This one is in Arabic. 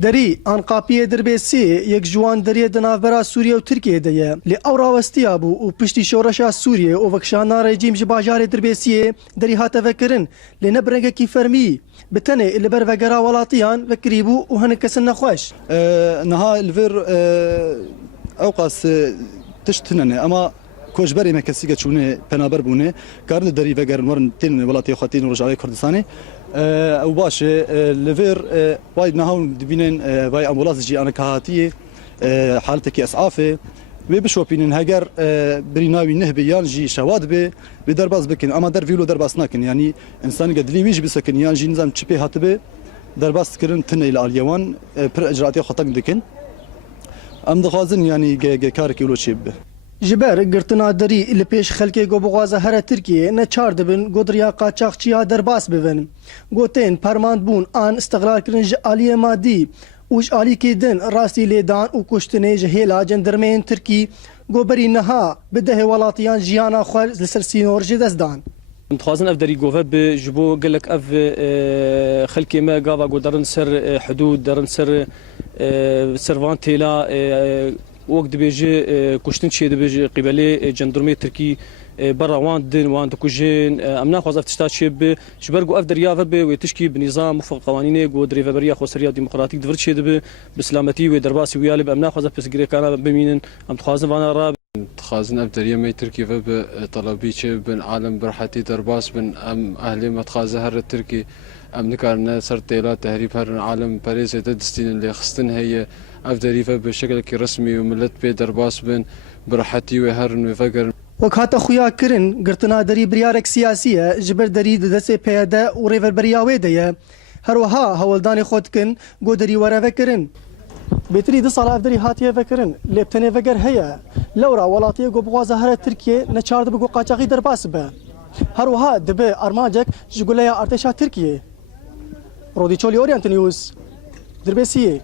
دری آنقاپی دربیسی یک جوان دری دنافبرا سوریه و ترکیه دیه لی او راوستیا بو و پشتی شورشا سوریه و وکشانا رژیم جباجار دربیسی دری هاته وکرن لی نبرنگه کی فرمی بتنه اللي بر وگرا ولاتیان وکریبو و هنکسن نخوش نها الفير اوقاس تشتنن اما كوجبري ما كسيجا تشونه بنابر بونه كارن دري وگر ورن تين ولاتي خاطين ورجعي كردستاني او باشه لفير وايد نهاون دبينن واي امبولاس جي انا كهاتيه حالتك اسعافه بشوبينن هاجر بريناوي نهبيان جي شواد به بدرباز بكن اما در فيلو درباس ناكن يعني انسان قد لي ويج بسكن يعني جي نظام تشبي هاتبه درباس كرن تني الاليوان بر اجراتي خطق دكن ام دخوازن يعني كارك يلو شيب جبر گرتنا دری اللي پیش خلکی گو بغوازه هر ترکیه نه چار دبن گودریا قاچاقچیا درباس ببن گوتین پرماند بون آن استقرار کرن جالی مادی وش آلی کی دن راستی لیدان و کشتنه جهیلا جندرمین ترکی گوبری نها بده ولاتیان جیانا خوار لسر سینور جدزدان متخازن اف دري جوفا بجبو قال لك اف خلكي ما قاضا قدرن سر حدود درن سر سرفانتيلا وقت بيجي كشتن شيء بيجي قبلي جندرمية تركي برا وان دين وان تكوجين امنا خوازف تشتات شيب شبرقو اف دريا فب ويتشكي بنظام وفق قوانين جو دريفا بريا خوسريا ديمقراطيك دفرت شيء دب بسلامتي ودرباسي ويالب امنا خوازف بس غري كان بمينن ام تخازن وانا راب تخازن اف دريا مي تركي فب طلبي بن عالم برحتي درباس بن ام اهلي ما تخازهر التركي ام نكارنا سرتيلا تهريب هر العالم باريس تدستين اللي خستن هي افدريفه بشكل رسمي وملت بي درباس بن براحتي وهرن وفقر وكاتا خويا كرن قرتنا دري بريارك سياسية جبر دري دسي بيادا وريفر برياوي ديا هروها هولداني خودكن قو دري ورا فكرن بيتري دي صلاة دري هاتيه فكرن لبتني فقر هيا لورا ولاتيه قو بغوازة هرا تركيا نچارد بقو قاچاقي درباس با هروها دبي ارماجك جقول لها ارتشا تركيا رودي چولي اورينت نيوز دربيسيه